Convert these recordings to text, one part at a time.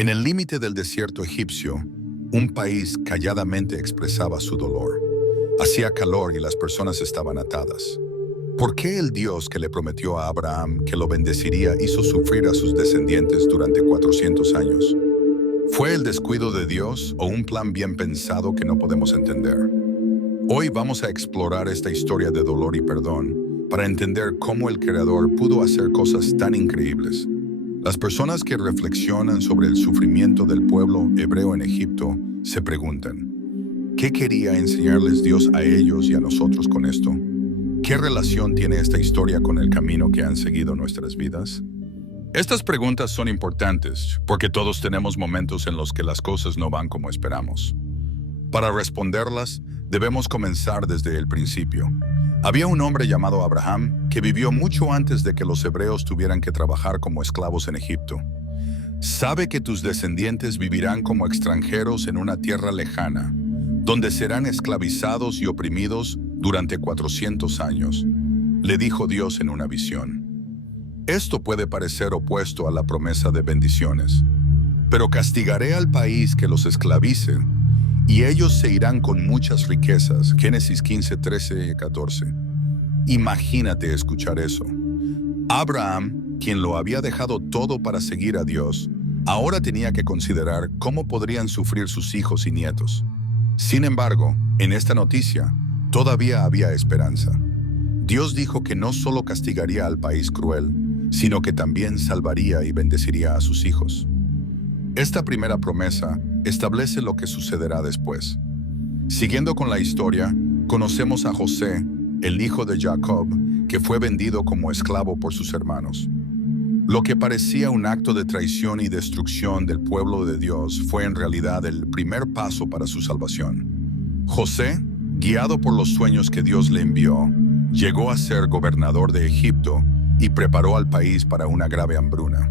En el límite del desierto egipcio, un país calladamente expresaba su dolor. Hacía calor y las personas estaban atadas. ¿Por qué el Dios que le prometió a Abraham que lo bendeciría hizo sufrir a sus descendientes durante 400 años? ¿Fue el descuido de Dios o un plan bien pensado que no podemos entender? Hoy vamos a explorar esta historia de dolor y perdón para entender cómo el Creador pudo hacer cosas tan increíbles. Las personas que reflexionan sobre el sufrimiento del pueblo hebreo en Egipto se preguntan, ¿qué quería enseñarles Dios a ellos y a nosotros con esto? ¿Qué relación tiene esta historia con el camino que han seguido nuestras vidas? Estas preguntas son importantes porque todos tenemos momentos en los que las cosas no van como esperamos. Para responderlas, debemos comenzar desde el principio. Había un hombre llamado Abraham que vivió mucho antes de que los hebreos tuvieran que trabajar como esclavos en Egipto. Sabe que tus descendientes vivirán como extranjeros en una tierra lejana, donde serán esclavizados y oprimidos durante 400 años, le dijo Dios en una visión. Esto puede parecer opuesto a la promesa de bendiciones, pero castigaré al país que los esclavice, y ellos se irán con muchas riquezas. Génesis 15, 13 y 14. Imagínate escuchar eso. Abraham, quien lo había dejado todo para seguir a Dios, ahora tenía que considerar cómo podrían sufrir sus hijos y nietos. Sin embargo, en esta noticia, todavía había esperanza. Dios dijo que no solo castigaría al país cruel, sino que también salvaría y bendeciría a sus hijos. Esta primera promesa establece lo que sucederá después. Siguiendo con la historia, conocemos a José, el hijo de Jacob, que fue vendido como esclavo por sus hermanos. Lo que parecía un acto de traición y destrucción del pueblo de Dios fue en realidad el primer paso para su salvación. José, guiado por los sueños que Dios le envió, llegó a ser gobernador de Egipto y preparó al país para una grave hambruna.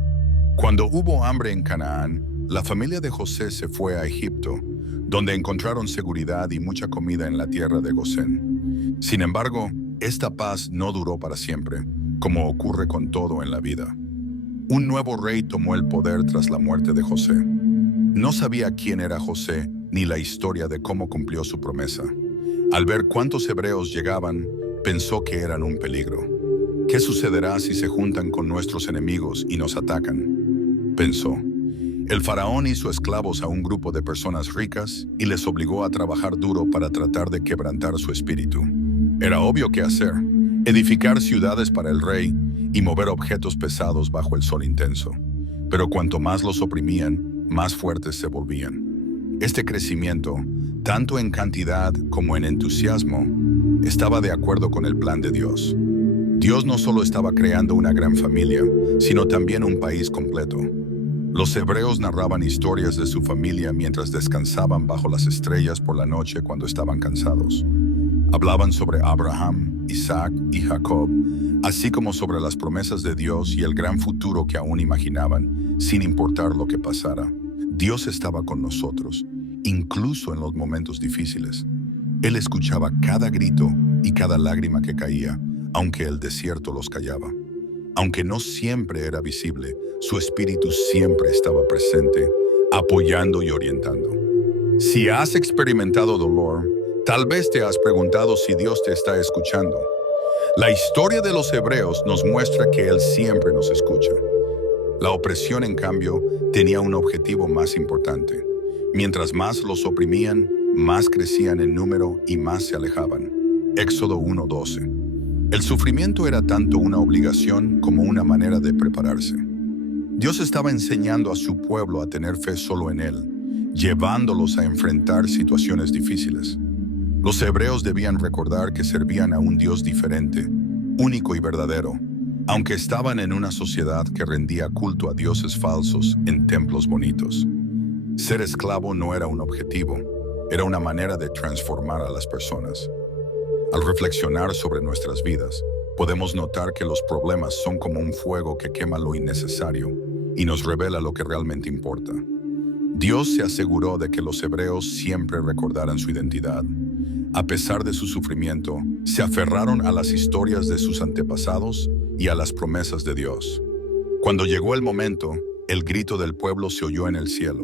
Cuando hubo hambre en Canaán, la familia de José se fue a Egipto, donde encontraron seguridad y mucha comida en la tierra de Gosén. Sin embargo, esta paz no duró para siempre, como ocurre con todo en la vida. Un nuevo rey tomó el poder tras la muerte de José. No sabía quién era José ni la historia de cómo cumplió su promesa. Al ver cuántos hebreos llegaban, pensó que eran un peligro. ¿Qué sucederá si se juntan con nuestros enemigos y nos atacan?, pensó. El faraón hizo esclavos a un grupo de personas ricas y les obligó a trabajar duro para tratar de quebrantar su espíritu. Era obvio qué hacer: edificar ciudades para el rey y mover objetos pesados bajo el sol intenso. Pero cuanto más los oprimían, más fuertes se volvían. Este crecimiento, tanto en cantidad como en entusiasmo, estaba de acuerdo con el plan de Dios. Dios no solo estaba creando una gran familia, sino también un país completo. Los hebreos narraban historias de su familia mientras descansaban bajo las estrellas por la noche cuando estaban cansados. Hablaban sobre Abraham, Isaac y Jacob, así como sobre las promesas de Dios y el gran futuro que aún imaginaban, sin importar lo que pasara. Dios estaba con nosotros, incluso en los momentos difíciles. Él escuchaba cada grito y cada lágrima que caía, aunque el desierto los callaba. Aunque no siempre era visible, su espíritu siempre estaba presente, apoyando y orientando. Si has experimentado dolor, tal vez te has preguntado si Dios te está escuchando. La historia de los hebreos nos muestra que Él siempre nos escucha. La opresión, en cambio, tenía un objetivo más importante. Mientras más los oprimían, más crecían en número y más se alejaban. Éxodo 1:12. El sufrimiento era tanto una obligación como una manera de prepararse. Dios estaba enseñando a su pueblo a tener fe solo en Él, llevándolos a enfrentar situaciones difíciles. Los hebreos debían recordar que servían a un Dios diferente, único y verdadero, aunque estaban en una sociedad que rendía culto a dioses falsos en templos bonitos. Ser esclavo no era un objetivo, era una manera de transformar a las personas. Al reflexionar sobre nuestras vidas, podemos notar que los problemas son como un fuego que quema lo innecesario y nos revela lo que realmente importa. Dios se aseguró de que los hebreos siempre recordaran su identidad. A pesar de su sufrimiento, se aferraron a las historias de sus antepasados y a las promesas de Dios. Cuando llegó el momento, El grito del pueblo se oyó en el cielo.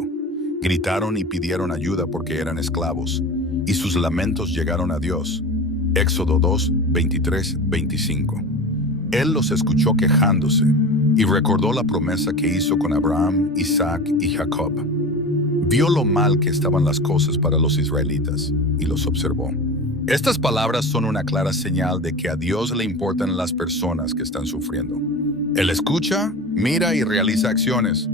Gritaron y pidieron ayuda porque eran esclavos, y sus lamentos llegaron a Dios. Éxodo 2, 23, 25. Él los escuchó quejándose y recordó la promesa que hizo con Abraham, Isaac y Jacob. Vio lo mal que estaban las cosas para los israelitas y los observó. Estas palabras son una clara señal de que a Dios le importan las personas que están sufriendo. Él escucha, mira y realiza acciones.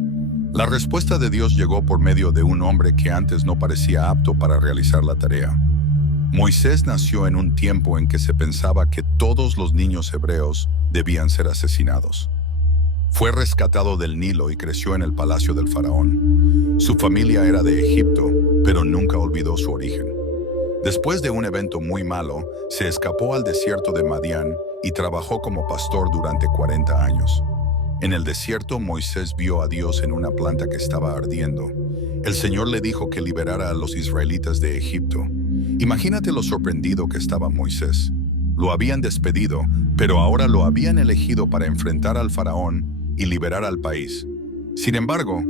La respuesta de Dios llegó por medio de un hombre que antes no parecía apto para realizar la tarea. Moisés nació en un tiempo en que se pensaba que todos los niños hebreos debían ser asesinados. Fue rescatado del Nilo y creció en el palacio del faraón. Su familia era de Egipto, pero nunca olvidó su origen. Después de un evento muy malo, se escapó al desierto de Madián y trabajó como pastor durante 40 años. En el desierto, Moisés vio a Dios en una planta que estaba ardiendo. El Señor le dijo que liberara a los israelitas de Egipto. Imagínate lo sorprendido que estaba Moisés. Lo habían despedido, pero ahora lo habían elegido para enfrentar al faraón y liberar al país. Sin embargo,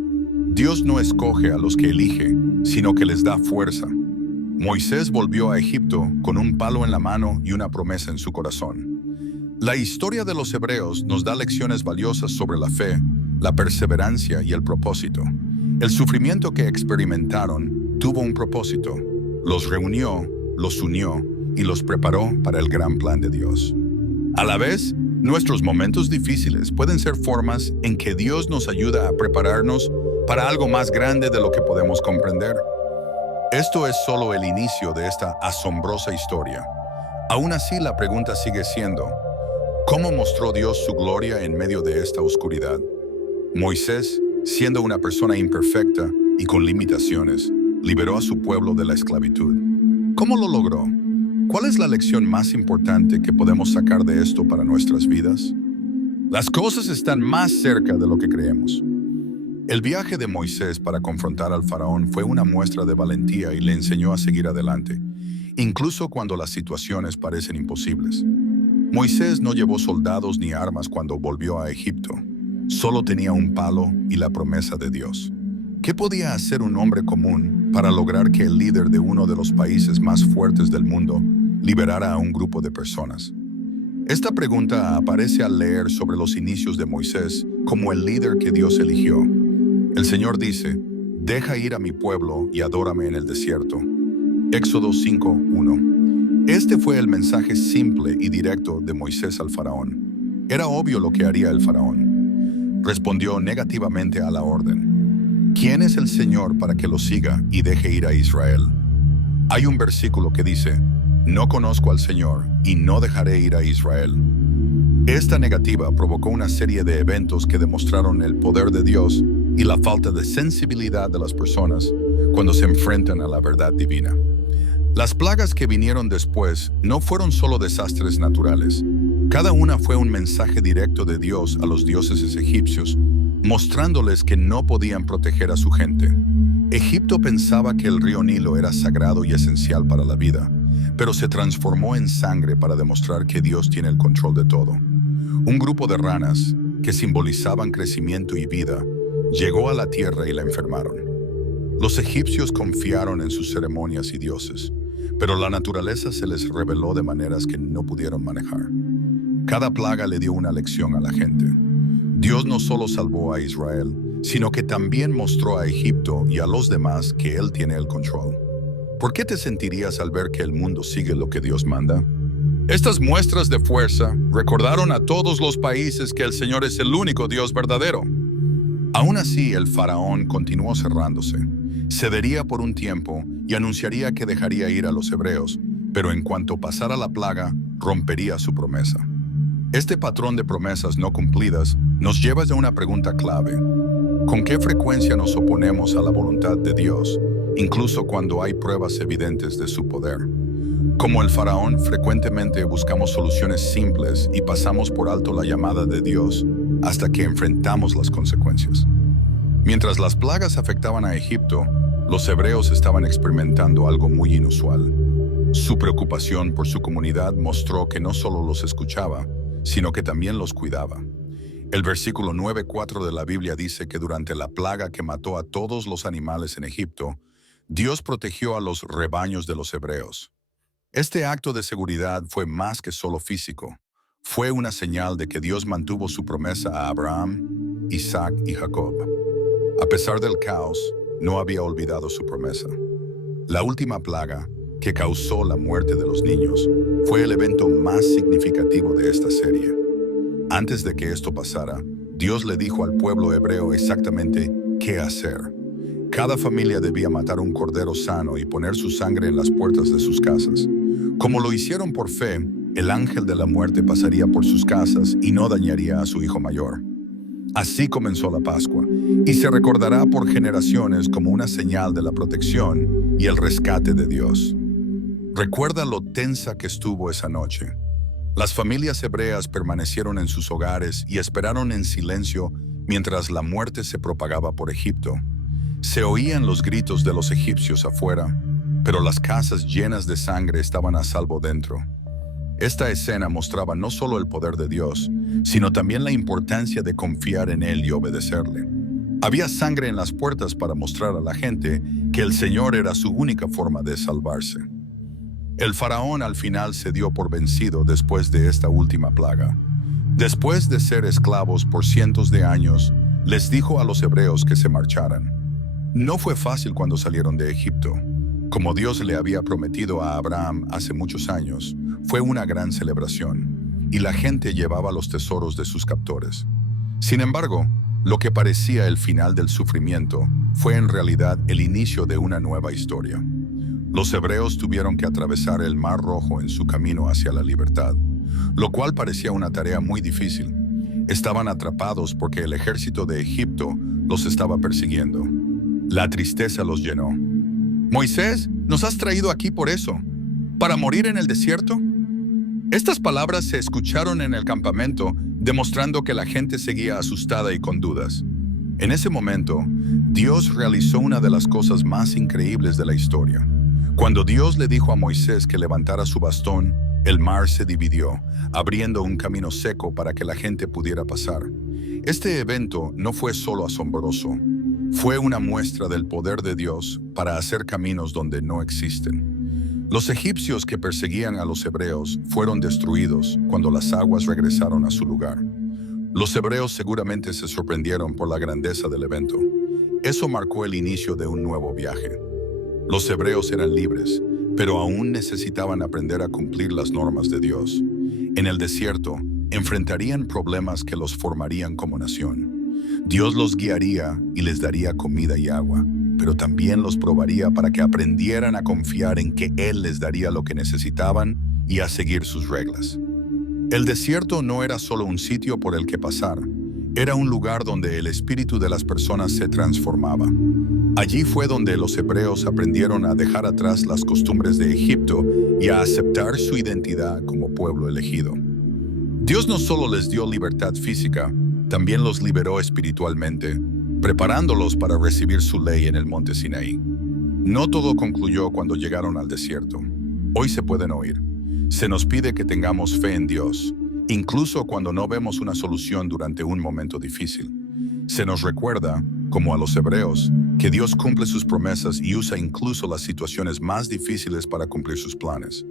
Dios no escoge a los que elige, sino que les da fuerza. Moisés volvió a Egipto con un palo en la mano y una promesa en su corazón. La historia de los hebreos nos da lecciones valiosas sobre la fe, la perseverancia y el propósito. El sufrimiento que experimentaron tuvo un propósito. Los reunió, los unió y los preparó para el gran plan de Dios. A la vez, nuestros momentos difíciles pueden ser formas en que Dios nos ayuda a prepararnos para algo más grande de lo que podemos comprender. Esto es solo el inicio de esta asombrosa historia. Aún así, la pregunta sigue siendo, ¿cómo mostró Dios su gloria en medio de esta oscuridad? Moisés, siendo una persona imperfecta y con limitaciones, liberó a su pueblo de la esclavitud. ¿Cómo lo logró? ¿Cuál es la lección más importante que podemos sacar de esto para nuestras vidas? Las cosas están más cerca de lo que creemos. El viaje de Moisés para confrontar al faraón fue una muestra de valentía y le enseñó a seguir adelante, incluso cuando las situaciones parecen imposibles. Moisés no llevó soldados ni armas cuando volvió a Egipto. Solo tenía un palo y la promesa de Dios. ¿Qué podía hacer un hombre común para lograr que el líder de uno de los países más fuertes del mundo liberara a un grupo de personas? Esta pregunta aparece al leer sobre los inicios de Moisés como el líder que Dios eligió. El Señor dice, «Deja ir a mi pueblo y adórame en el desierto». Éxodo 5:1. Este fue el mensaje simple y directo de Moisés al faraón. Era obvio lo que haría el faraón. Respondió negativamente a la orden. ¿Quién es el Señor para que lo siga y deje ir a Israel? Hay un versículo que dice, «No conozco al Señor y no dejaré ir a Israel». Esta negativa provocó una serie de eventos que demostraron el poder de Dios y la falta de sensibilidad de las personas cuando se enfrentan a la verdad divina. Las plagas que vinieron después no fueron solo desastres naturales. Cada una fue un mensaje directo de Dios a los dioses egipcios, mostrándoles que no podían proteger a su gente. Egipto pensaba que el río Nilo era sagrado y esencial para la vida, pero se transformó en sangre para demostrar que Dios tiene el control de todo. Un grupo de ranas, que simbolizaban crecimiento y vida, llegó a la tierra y la enfermaron. Los egipcios confiaron en sus ceremonias y dioses, pero la naturaleza se les reveló de maneras que no pudieron manejar. Cada plaga le dio una lección a la gente. Dios no solo salvó a Israel, sino que también mostró a Egipto y a los demás que Él tiene el control. ¿Por qué te sentirías al ver que el mundo sigue lo que Dios manda? Estas muestras de fuerza recordaron a todos los países que el Señor es el único Dios verdadero. Aún así, el faraón continuó cerrándose. Cedería por un tiempo y anunciaría que dejaría ir a los hebreos, pero en cuanto pasara la plaga, rompería su promesa. Este patrón de promesas no cumplidas nos lleva a una pregunta clave. ¿Con qué frecuencia nos oponemos a la voluntad de Dios, incluso cuando hay pruebas evidentes de su poder? Como el faraón, frecuentemente buscamos soluciones simples y pasamos por alto la llamada de Dios hasta que enfrentamos las consecuencias. Mientras las plagas afectaban a Egipto, los hebreos estaban experimentando algo muy inusual. Su preocupación por su comunidad mostró que no solo los escuchaba, sino que también los cuidaba. El versículo 9:4 de la Biblia dice que durante la plaga que mató a todos los animales en Egipto, Dios protegió a los rebaños de los hebreos. Este acto de seguridad fue más que solo físico. Fue una señal de que Dios mantuvo su promesa a Abraham, Isaac y Jacob. A pesar del caos, no había olvidado su promesa. La última plaga, que causó la muerte de los niños, fue el evento más significativo de esta serie. Antes de que esto pasara, Dios le dijo al pueblo hebreo exactamente qué hacer. Cada familia debía matar un cordero sano y poner su sangre en las puertas de sus casas. Como lo hicieron por fe, el ángel de la muerte pasaría por sus casas y no dañaría a su hijo mayor. Así comenzó la Pascua, y se recordará por generaciones como una señal de la protección y el rescate de Dios. Recuerda lo tensa que estuvo esa noche. Las familias hebreas permanecieron en sus hogares y esperaron en silencio mientras la muerte se propagaba por Egipto. Se oían los gritos de los egipcios afuera, pero las casas llenas de sangre estaban a salvo dentro. Esta escena mostraba no solo el poder de Dios, sino también la importancia de confiar en Él y obedecerle. Había sangre en las puertas para mostrar a la gente que el Señor era su única forma de salvarse. El faraón al final se dio por vencido después de esta última plaga. Después de ser esclavos por cientos de años, les dijo a los hebreos que se marcharan. No fue fácil cuando salieron de Egipto. Como Dios le había prometido a Abraham hace muchos años, fue una gran celebración, y la gente llevaba los tesoros de sus captores. Sin embargo, lo que parecía el final del sufrimiento fue en realidad el inicio de una nueva historia. Los hebreos tuvieron que atravesar el Mar Rojo en su camino hacia la libertad, lo cual parecía una tarea muy difícil. Estaban atrapados porque el ejército de Egipto los estaba persiguiendo. La tristeza los llenó. «Moisés, ¿nos has traído aquí por eso? ¿Para morir en el desierto?» Estas palabras se escucharon en el campamento, demostrando que la gente seguía asustada y con dudas. En ese momento, Dios realizó una de las cosas más increíbles de la historia. Cuando Dios le dijo a Moisés que levantara su bastón, el mar se dividió, abriendo un camino seco para que la gente pudiera pasar. Este evento no fue solo asombroso, fue una muestra del poder de Dios para hacer caminos donde no existen. Los egipcios que perseguían a los hebreos fueron destruidos cuando las aguas regresaron a su lugar. Los hebreos seguramente se sorprendieron por la grandeza del evento. Eso marcó el inicio de un nuevo viaje. Los hebreos eran libres, pero aún necesitaban aprender a cumplir las normas de Dios. En el desierto, enfrentarían problemas que los formarían como nación. Dios los guiaría y les daría comida y agua, pero también los probaría para que aprendieran a confiar en que Él les daría lo que necesitaban y a seguir sus reglas. El desierto no era solo un sitio por el que pasar, era un lugar donde el espíritu de las personas se transformaba. Allí fue donde los hebreos aprendieron a dejar atrás las costumbres de Egipto y a aceptar su identidad como pueblo elegido. Dios no solo les dio libertad física, también los liberó espiritualmente, preparándolos para recibir su ley en el monte Sinaí. No todo concluyó cuando llegaron al desierto. Hoy se pueden oír. Se nos pide que tengamos fe en Dios, incluso cuando no vemos una solución durante un momento difícil. Se nos recuerda, como a los hebreos, que Dios cumple sus promesas y usa incluso las situaciones más difíciles para cumplir sus planes.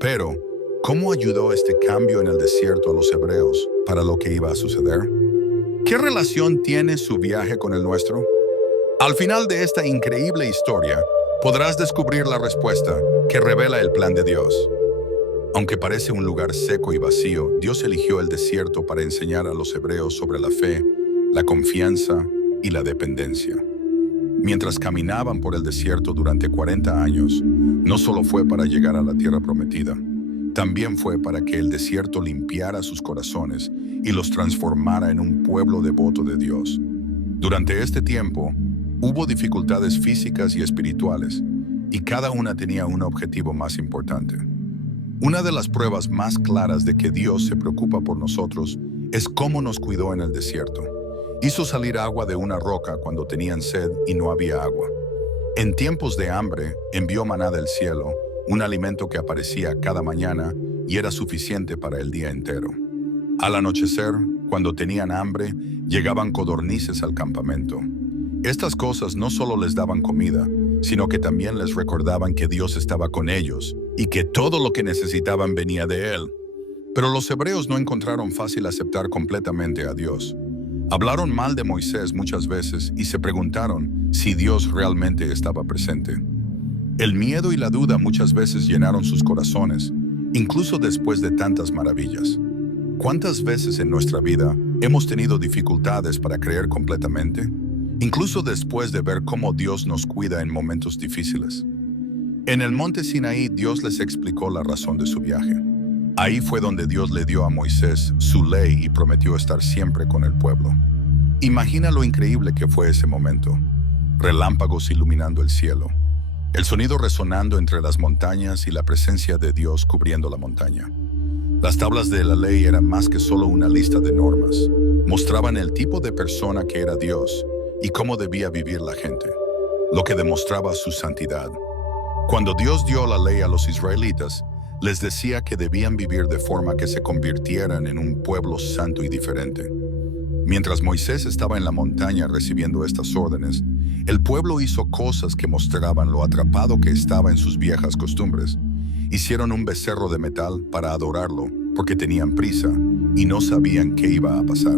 Pero, ¿cómo ayudó este cambio en el desierto a los hebreos para lo que iba a suceder? ¿Qué relación tiene su viaje con el nuestro? Al final de esta increíble historia, podrás descubrir la respuesta que revela el plan de Dios. Aunque parece un lugar seco y vacío, Dios eligió el desierto para enseñar a los hebreos sobre la fe, la confianza y la dependencia. Mientras caminaban por el desierto durante 40 años, no solo fue para llegar a la tierra prometida, también fue para que el desierto limpiara sus corazones y los transformara en un pueblo devoto de Dios. Durante este tiempo, hubo dificultades físicas y espirituales, y cada una tenía un objetivo más importante. Una de las pruebas más claras de que Dios se preocupa por nosotros es cómo nos cuidó en el desierto. Hizo salir agua de una roca cuando tenían sed y no había agua. En tiempos de hambre, envió maná del cielo, un alimento que aparecía cada mañana y era suficiente para el día entero. Al anochecer, Cuando tenían hambre, llegaban codornices al campamento. Estas cosas no solo les daban comida, sino que también les recordaban que Dios estaba con ellos y que todo lo que necesitaban venía de Él. Pero los hebreos no encontraron fácil aceptar completamente a Dios. Hablaron mal de Moisés muchas veces y se preguntaron si Dios realmente estaba presente. El miedo y la duda muchas veces llenaron sus corazones, incluso después de tantas maravillas. ¿Cuántas veces en nuestra vida hemos tenido dificultades para creer completamente? Incluso después de ver cómo Dios nos cuida en momentos difíciles. En el monte Sinaí, Dios les explicó la razón de su viaje. Ahí fue donde Dios le dio a Moisés su ley y prometió estar siempre con el pueblo. Imagina lo increíble que fue ese momento. Relámpagos iluminando el cielo, el sonido resonando entre las montañas y la presencia de Dios cubriendo la montaña. Las tablas de la ley eran más que solo una lista de normas. Mostraban el tipo de persona que era Dios y cómo debía vivir la gente, lo que demostraba su santidad. Cuando Dios dio la ley a los israelitas, les decía que debían vivir de forma que se convirtieran en un pueblo santo y diferente. Mientras Moisés estaba en la montaña recibiendo estas órdenes, el pueblo hizo cosas que mostraban lo atrapado que estaba en sus viejas costumbres. Hicieron un becerro de metal para adorarlo porque tenían prisa y no sabían qué iba a pasar.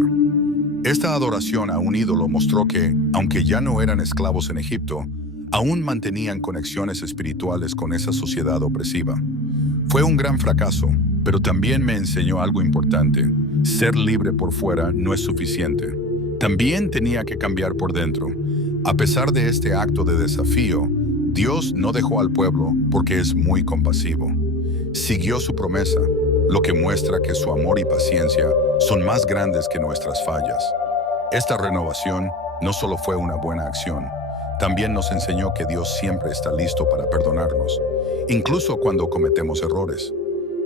Esta adoración a un ídolo mostró que, aunque ya no eran esclavos en Egipto, aún mantenían conexiones espirituales con esa sociedad opresiva. Fue un gran fracaso, pero también me enseñó algo importante. Ser libre por fuera no es suficiente. También tenía que cambiar por dentro. A pesar de este acto de desafío, Dios no dejó al pueblo porque es muy compasivo. Siguió su promesa, lo que muestra que su amor y paciencia son más grandes que nuestras fallas. Esta renovación no solo fue una buena acción, también nos enseñó que Dios siempre está listo para perdonarnos, incluso cuando cometemos errores.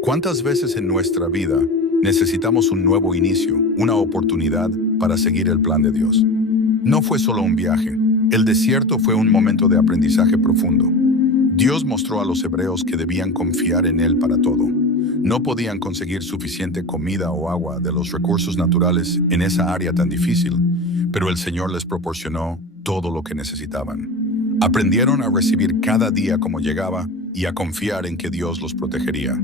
¿Cuántas veces en nuestra vida necesitamos un nuevo inicio, una oportunidad para seguir el plan de Dios? No fue solo un viaje. El desierto fue un momento de aprendizaje profundo. Dios mostró a los hebreos que debían confiar en Él para todo. No podían conseguir suficiente comida o agua de los recursos naturales en esa área tan difícil, pero el Señor les proporcionó todo lo que necesitaban. Aprendieron a recibir cada día como llegaba y a confiar en que Dios los protegería.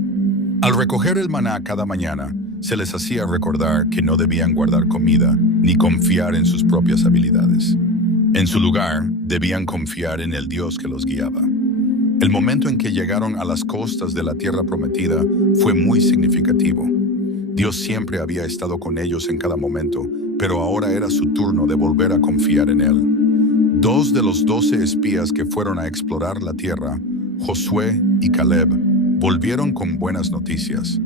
Al recoger el maná cada mañana, se les hacía recordar que no debían guardar comida ni confiar en sus propias habilidades. En su lugar, debían confiar en el Dios que los guiaba. El momento en que llegaron a las costas de la tierra prometida fue muy significativo. Dios siempre había estado con ellos en cada momento, pero ahora era su turno de volver a confiar en Él. 2 de los 12 espías que fueron a explorar la tierra, Josué y Caleb, volvieron con buenas noticias.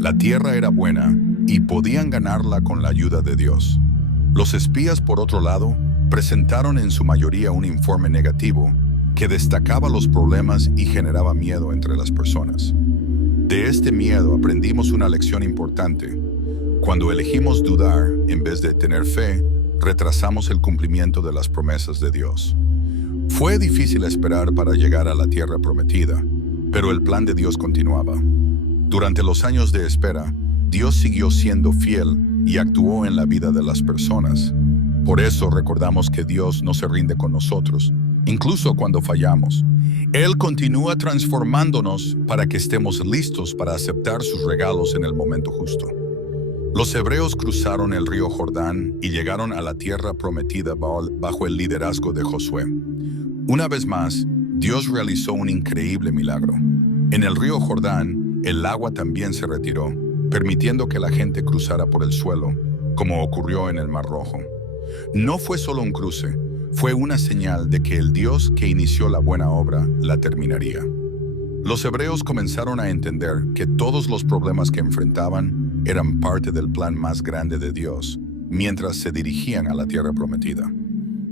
La tierra era buena y podían ganarla con la ayuda de Dios. Los espías, por otro lado, presentaron en su mayoría un informe negativo que destacaba los problemas y generaba miedo entre las personas. De este miedo aprendimos una lección importante. Cuando elegimos dudar en vez de tener fe, retrasamos el cumplimiento de las promesas de Dios. Fue difícil esperar para llegar a la tierra prometida, pero el plan de Dios continuaba. Durante los años de espera, Dios siguió siendo fiel y actuó en la vida de las personas. Por eso recordamos que Dios no se rinde con nosotros, incluso cuando fallamos. Él continúa transformándonos para que estemos listos para aceptar sus regalos en el momento justo. Los hebreos cruzaron el río Jordán y llegaron a la tierra prometida bajo el liderazgo de Josué. Una vez más, Dios realizó un increíble milagro. En el río Jordán, el agua también se retiró, permitiendo que la gente cruzara por el suelo, como ocurrió en el Mar Rojo. No fue solo un cruce, fue una señal de que el Dios que inició la buena obra la terminaría. Los hebreos comenzaron a entender que todos los problemas que enfrentaban eran parte del plan más grande de Dios, mientras se dirigían a la tierra prometida.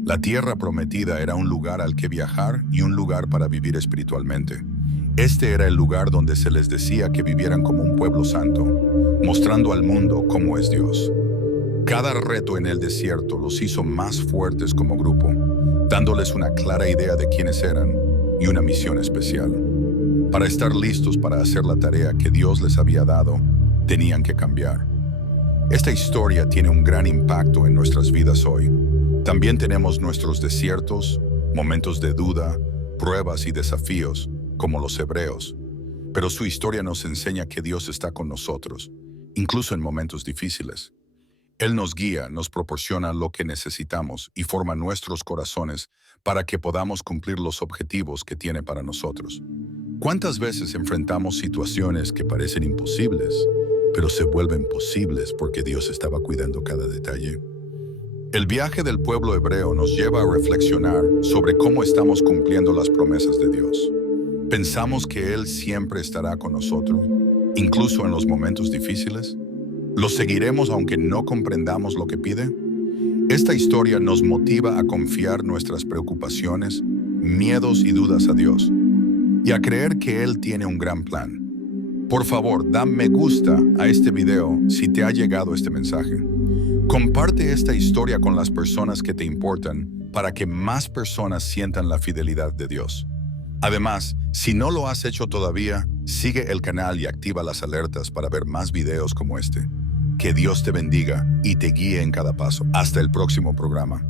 La tierra prometida era un lugar al que viajar y un lugar para vivir espiritualmente. Este era el lugar donde se les decía que vivieran como un pueblo santo, mostrando al mundo cómo es Dios. Cada reto en el desierto los hizo más fuertes como grupo, dándoles una clara idea de quiénes eran y una misión especial. Para estar listos para hacer la tarea que Dios les había dado, tenían que cambiar. Esta historia tiene un gran impacto en nuestras vidas hoy. También tenemos nuestros desiertos, momentos de duda, pruebas y desafíos, como los hebreos. Pero su historia nos enseña que Dios está con nosotros, incluso en momentos difíciles. Él nos guía, nos proporciona lo que necesitamos y forma nuestros corazones para que podamos cumplir los objetivos que tiene para nosotros. ¿Cuántas veces enfrentamos situaciones que parecen imposibles, pero se vuelven posibles porque Dios estaba cuidando cada detalle? El viaje del pueblo hebreo nos lleva a reflexionar sobre cómo estamos cumpliendo las promesas de Dios. ¿Pensamos que Él siempre estará con nosotros, incluso en los momentos difíciles? ¿Lo seguiremos aunque no comprendamos lo que pide? Esta historia nos motiva a confiar nuestras preocupaciones, miedos y dudas a Dios y a creer que Él tiene un gran plan. Por favor, da me gusta a este video si te ha llegado este mensaje. Comparte esta historia con las personas que te importan para que más personas sientan la fidelidad de Dios. Además, si no lo has hecho todavía, sigue el canal y activa las alertas para ver más videos como este. Que Dios te bendiga y te guíe en cada paso. Hasta el próximo programa.